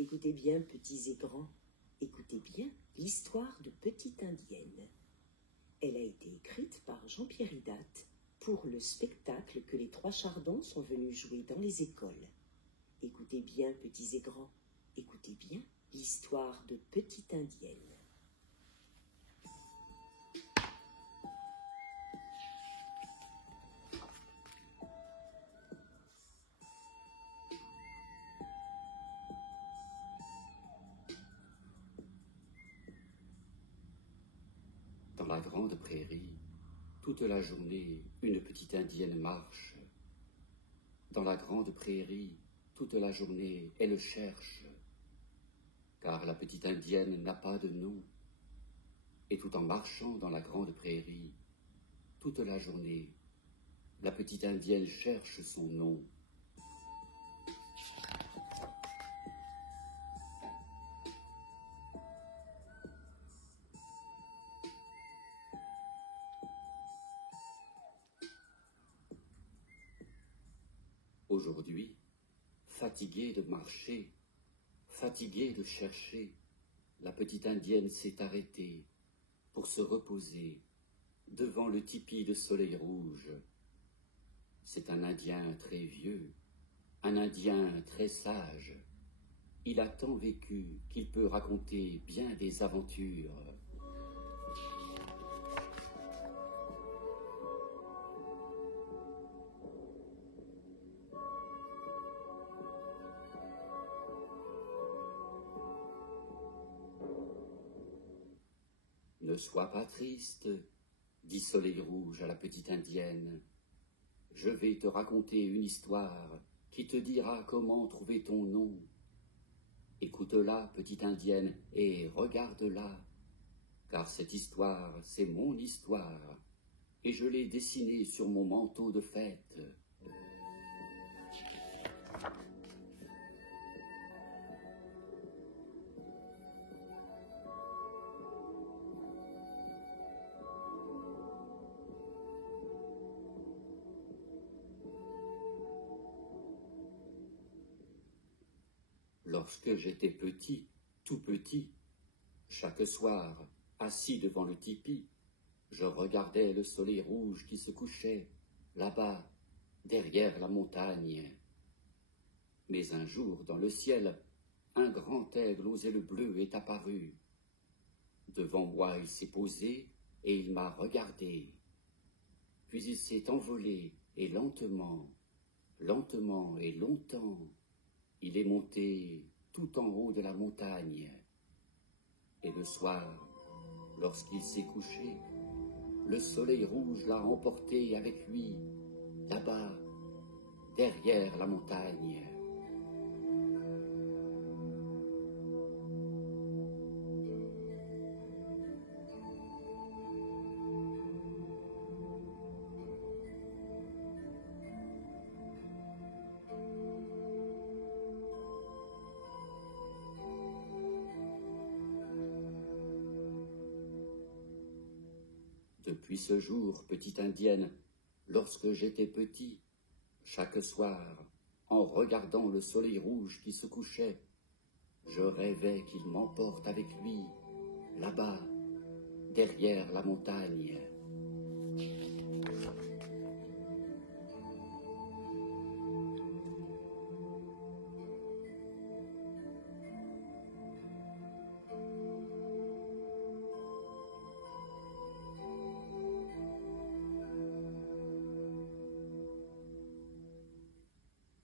Écoutez bien, petits et grands, écoutez bien l'histoire de Petite Indienne. Elle a été écrite par Jean-Pierre Hidat pour le spectacle que les Trois Chardons sont venus jouer dans les écoles. Écoutez bien, petits et grands, écoutez bien l'histoire de Petite Indienne. Dans la grande prairie, toute la journée, une petite indienne marche. Dans la grande prairie, toute la journée, elle cherche. Car la petite indienne n'a pas de nom. Et tout en marchant dans la grande prairie, toute la journée, la petite indienne cherche son nom. Aujourd'hui, fatiguée de marcher, fatiguée de chercher, la petite indienne s'est arrêtée pour se reposer devant le tipi de soleil rouge. C'est un Indien très vieux, un Indien très sage. Il a tant vécu qu'il peut raconter bien des aventures. Ne sois pas triste, dit Soleil Rouge à la petite indienne. Je vais te raconter une histoire qui te dira comment trouver ton nom. Écoute-la, petite indienne, et regarde-la, car cette histoire, c'est mon histoire, et je l'ai dessinée sur mon manteau de fête. Lorsque j'étais petit, tout petit, chaque soir, assis devant le tipi, je regardais le soleil rouge qui se couchait, là-bas, derrière la montagne. Mais un jour, dans le ciel, un grand aigle aux ailes bleues est apparu. Devant moi, il s'est posé et il m'a regardé. Puis il s'est envolé et lentement, lentement et longtemps, il est monté tout en haut de la montagne. Et le soir, lorsqu'il s'est couché, le soleil rouge l'a emporté avec lui, là-bas, derrière la montagne. Depuis ce jour, petite indienne, lorsque j'étais petit, chaque soir, en regardant le soleil rouge qui se couchait, je rêvais qu'il m'emporte avec lui, là-bas, derrière la montagne.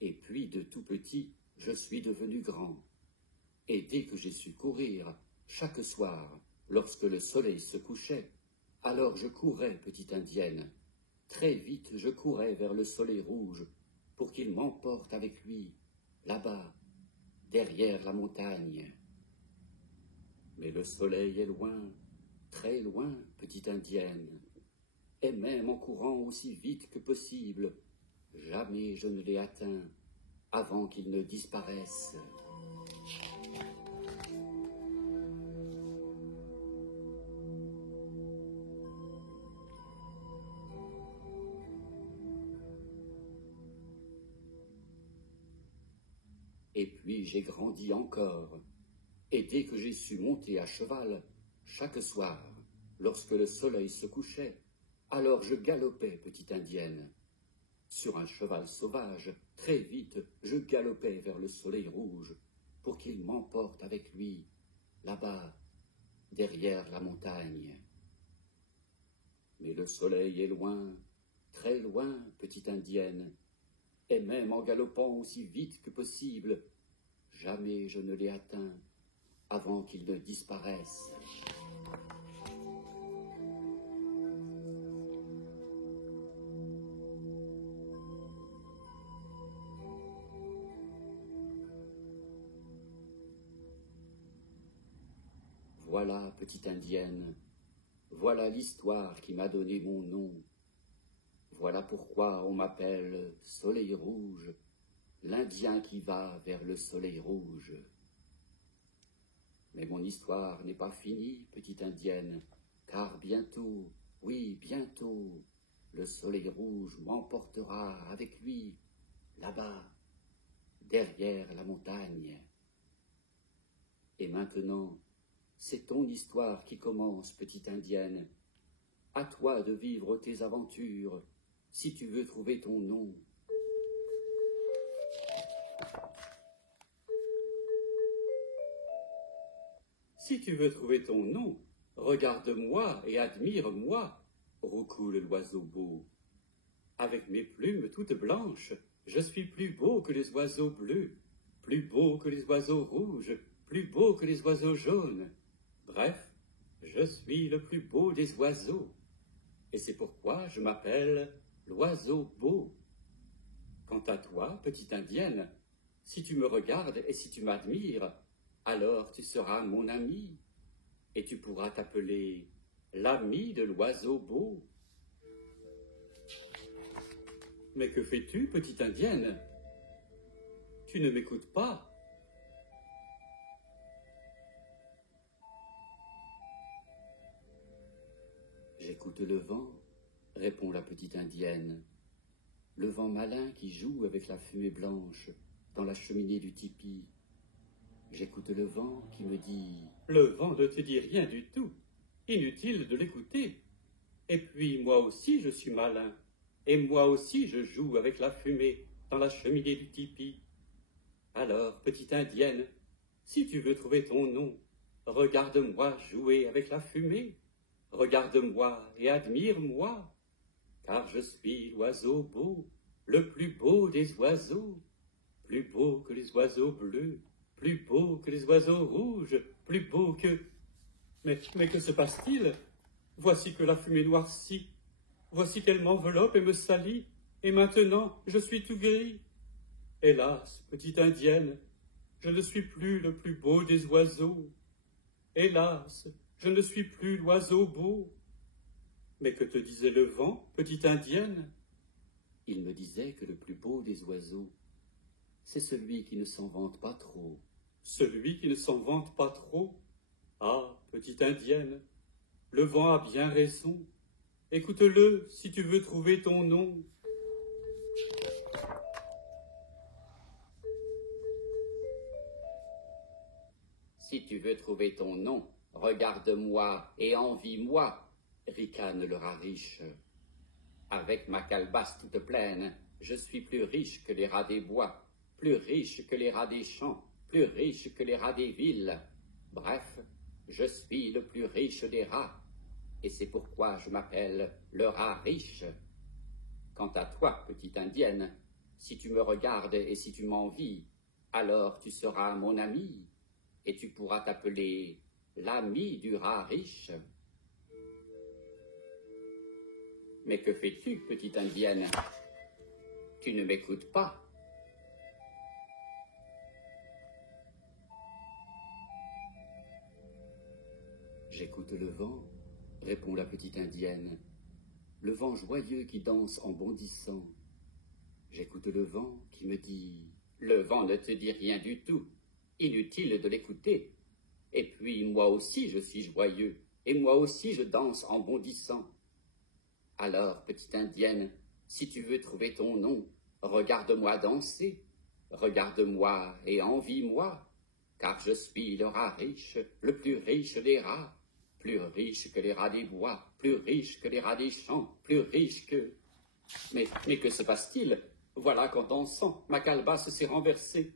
Et puis, de tout petit, je suis devenu grand. Et dès que j'ai su courir, chaque soir, lorsque le soleil se couchait, alors je courais, petite indienne. Très vite, je courais vers le soleil rouge pour qu'il m'emporte avec lui, là-bas, derrière la montagne. Mais le soleil est loin, très loin, petite indienne. Et même en courant aussi vite que possible, jamais je ne l'ai atteint avant qu'il ne disparaisse. Et puis j'ai grandi encore. Et dès que j'ai su monter à cheval, chaque soir, lorsque le soleil se couchait, alors je galopais, petite indienne. Sur un cheval sauvage, très vite, je galopais vers le soleil rouge, pour qu'il m'emporte avec lui, là-bas, derrière la montagne. Mais le soleil est loin, très loin, petite indienne, et même en galopant aussi vite que possible, jamais je ne l'ai atteint avant qu'il ne disparaisse. Voilà, petite indienne, voilà l'histoire qui m'a donné mon nom. Voilà pourquoi on m'appelle Soleil Rouge, l'Indien qui va vers le soleil rouge. Mais mon histoire n'est pas finie, petite indienne, car bientôt, oui, bientôt, le soleil rouge m'emportera avec lui, là-bas, derrière la montagne. Et maintenant, c'est ton histoire qui commence, petite indienne. À toi de vivre tes aventures, si tu veux trouver ton nom. Si tu veux trouver ton nom, regarde-moi et admire-moi, roucoule l'oiseau beau. Avec mes plumes toutes blanches, je suis plus beau que les oiseaux bleus, plus beau que les oiseaux rouges, plus beau que les oiseaux jaunes. Bref, je suis le plus beau des oiseaux, et c'est pourquoi je m'appelle l'oiseau beau. Quant à toi, petite indienne, si tu me regardes et si tu m'admires, alors tu seras mon ami, et tu pourras t'appeler l'ami de l'oiseau beau. Mais que fais-tu, petite indienne? Tu ne m'écoutes pas. J'écoute le vent, répond la petite indienne, le vent malin qui joue avec la fumée blanche dans la cheminée du tipi. J'écoute le vent qui me dit « Le vent ne te dit rien du tout, inutile de l'écouter. Et puis moi aussi je suis malin, et moi aussi je joue avec la fumée dans la cheminée du tipi. Alors, petite indienne, si tu veux trouver ton nom, regarde-moi jouer avec la fumée. Regarde-moi et admire-moi, car je suis l'oiseau beau, le plus beau des oiseaux, plus beau que les oiseaux bleus, plus beau que les oiseaux rouges, plus beau que... Mais que se passe-t-il? Voici que la fumée noircit, voici qu'elle m'enveloppe et me salit, et maintenant je suis tout gris. Hélas, petite indienne, je ne suis plus le plus beau des oiseaux. Hélas, je ne suis plus l'oiseau beau. Mais que te disait le vent, petite indienne? Il me disait que le plus beau des oiseaux, c'est celui qui ne s'en vante pas trop. Celui qui ne s'en vante pas trop? Ah, petite indienne, le vent a bien raison. Écoute-le si tu veux trouver ton nom. Si tu veux trouver ton nom, regarde-moi et envie-moi, ricane le rat riche. Avec ma calebasse toute pleine, je suis plus riche que les rats des bois, plus riche que les rats des champs, plus riche que les rats des villes. Bref, je suis le plus riche des rats, et c'est pourquoi je m'appelle le rat riche. Quant à toi, petite indienne, si tu me regardes et si tu m'envies, alors tu seras mon ami, et tu pourras t'appeler l'ami du rat riche. Mais que fais-tu, petite indienne? Tu ne m'écoutes pas. J'écoute le vent, répond la petite indienne, le vent joyeux qui danse en bondissant. J'écoute le vent qui me dit « Le vent ne te dit rien du tout, inutile de l'écouter. Et puis moi aussi je suis joyeux, et moi aussi je danse en bondissant. Alors, petite indienne, si tu veux trouver ton nom, regarde-moi danser, regarde-moi et envie-moi, car je suis le rat riche, le plus riche des rats, plus riche que les rats des bois, plus riche que les rats des champs, plus riche que... Mais que se passe-t-il? Voilà qu'en dansant, ma calebasse s'est renversée.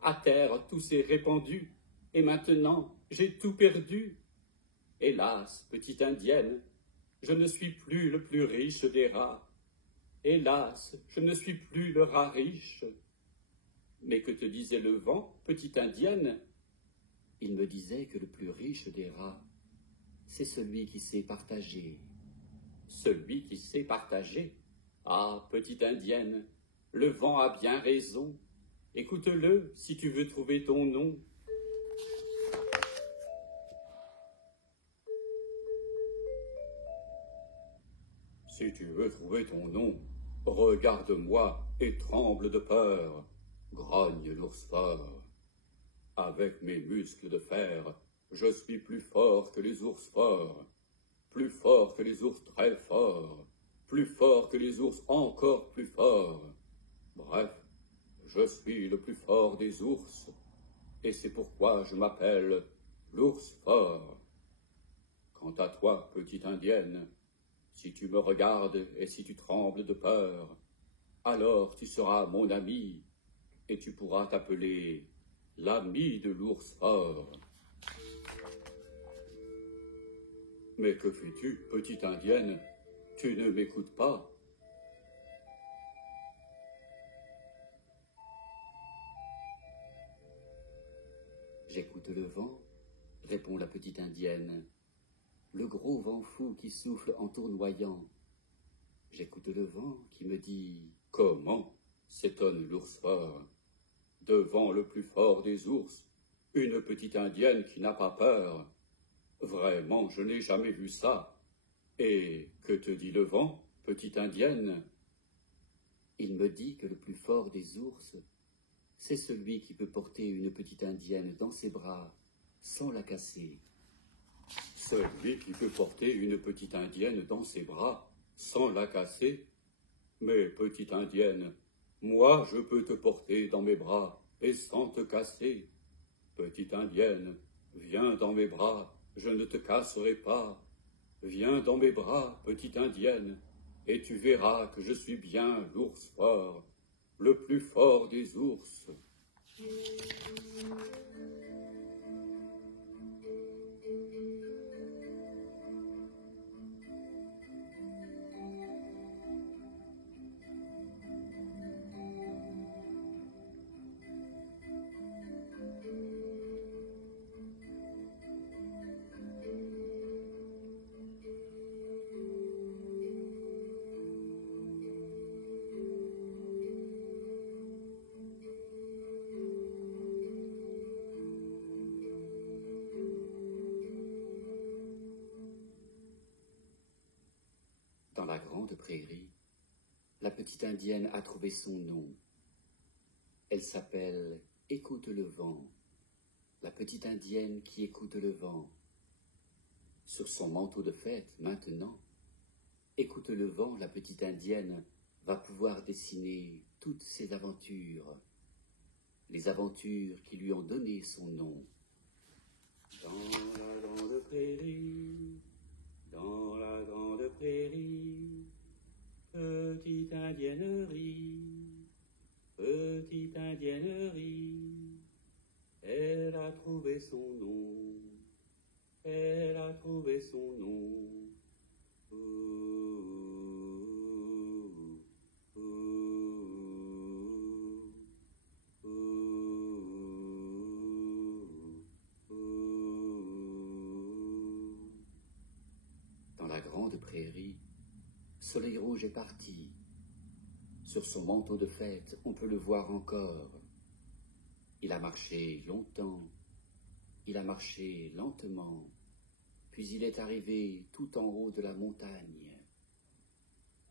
À terre, tout s'est répandu, et maintenant, j'ai tout perdu. Hélas, petite indienne, je ne suis plus le plus riche des rats. Hélas, je ne suis plus le rat riche. Mais que te disait le vent, petite indienne? Il me disait que le plus riche des rats, c'est celui qui sait partager. Celui qui sait partager? Ah, petite indienne, le vent a bien raison. Écoute-le si tu veux trouver ton nom. Si tu veux trouver ton nom, regarde-moi et tremble de peur, grogne l'ours fort. Avec mes muscles de fer, je suis plus fort que les ours forts, plus fort que les ours très forts, plus fort que les ours encore plus forts. Bref, je suis le plus fort des ours, et c'est pourquoi je m'appelle l'ours fort. Quant à toi, petite indienne, si tu me regardes et si tu trembles de peur, alors tu seras mon ami, et tu pourras t'appeler l'ami de l'ours fort. Mais que fais-tu, petite indienne? Tu ne m'écoutes pas. J'écoute le vent, répond la petite indienne, le gros vent fou qui souffle en tournoyant. J'écoute le vent qui me dit « Comment ?» s'étonne l'ours fort. Devant le plus fort des ours, une petite indienne qui n'a pas peur. Vraiment, je n'ai jamais vu ça. Et que te dit le vent, petite indienne? Il me dit que le plus fort des ours, c'est celui qui peut porter une petite indienne dans ses bras sans la casser. Celui qui peut porter une petite indienne dans ses bras sans la casser? Mais petite indienne, moi je peux te porter dans mes bras et sans te casser. Petite indienne, viens dans mes bras, je ne te casserai pas. Viens dans mes bras, petite indienne, et tu verras que je suis bien l'ours fort, le plus fort des ours. Dans la grande prairie, la petite indienne a trouvé son nom. Elle s'appelle Écoute le vent, la petite indienne qui écoute le vent. Sur son manteau de fête, maintenant, Écoute le vent, la petite indienne va pouvoir dessiner toutes ses aventures, les aventures qui lui ont donné son nom. Dans la grande prairie, dans la grande prairie, petite indienne rit, petite indienne rit. Elle a trouvé son nom, elle a trouvé son nom. Dans la grande prairie, Soleil Rouge est parti. Sur son manteau de fête, on peut le voir encore. Il a marché longtemps, il a marché lentement, puis il est arrivé tout en haut de la montagne.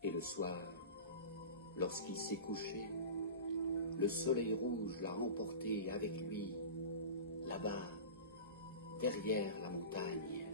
Et le soir, lorsqu'il s'est couché, le Soleil Rouge l'a emporté avec lui, là-bas, derrière la montagne.